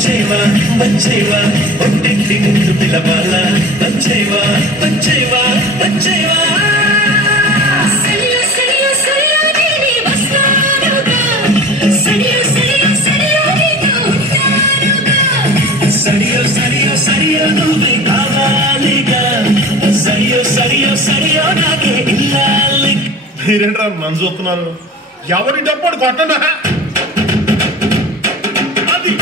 వచ్చేవా ఒంటింటి ముందు పిలవాల వచ్చేవా వచ్చేవా వచ్చేవా సరియో సరియో సరియో నువ్వే కావాలిగా సరియో సరియో సరియో నాకే ఇల్లాలి. మీరేంట్రా నన్ను చూస్తున్నారు? ఎవరి డప్పుడు కొట్టనా? అది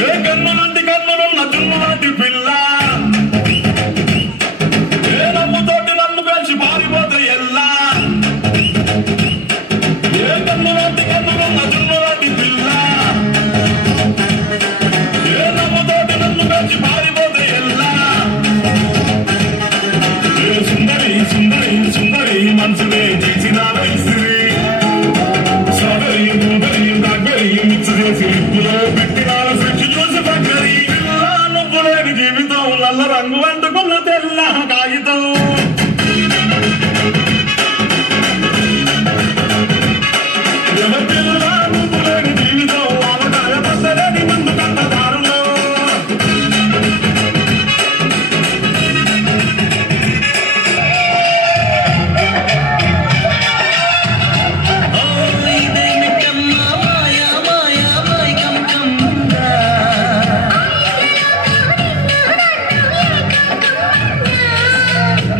ఏ కన్నులంటి కన్నులున్న దున్నులాంటి పిల్ల ఏ నమ్ముతోటి నన్ను కలిసి పారిపోతే ఎల్లా ఏ కన్నులాంటి కన్నులున్న దున్నులాంటి పిల్ల ఏ నమ్ముతోటి నన్ను కలిసి పారిపోతే ఎల్లా సుందరి సుందరి సుందరి మనసునే చేసిన వయసుని స్ట్రాబెరీ బ్లూబెరీ బ్లాక్బెరీ మిక్స్ చేసి లిప్పులో పెట్టిన ఫ్రెష్ జ్యూస్ పక్కరి పిల్ల నువ్వు లేని జీవితం నల్ల రంగు అంటుకున్న తెల్ల కాగితం పిల్ల నువ్వు లేని జీవితం అవకాయ పసలేని మందు కంట దారుణం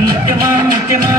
ముఖ్యమా ముఖ్యమా